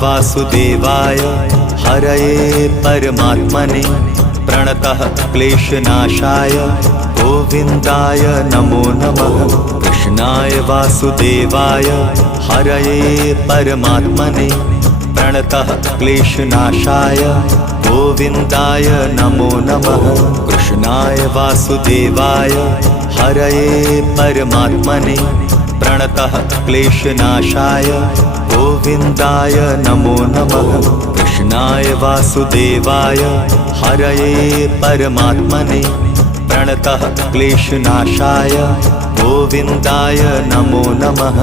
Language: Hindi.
वासुदेवाय हरये परमात्मने प्रणतः क्लेशनाशाय गोविन्दाय नमो नमः। कृष्णाय वासुदेवाय हरये परमात्मने प्रणतः क्लेशनाशाय गोविन्दाय नमो नमः। कृष्णाय वासुदेवाय हरये परमात्मने प्रणतः क्लेशनाशाय गोविन्दाय नमो नमः। कृष्णाय वासुदेवाय हरये परमात्मने प्रणतः क्लेशनाशाय गोविन्दाय नमो नमः।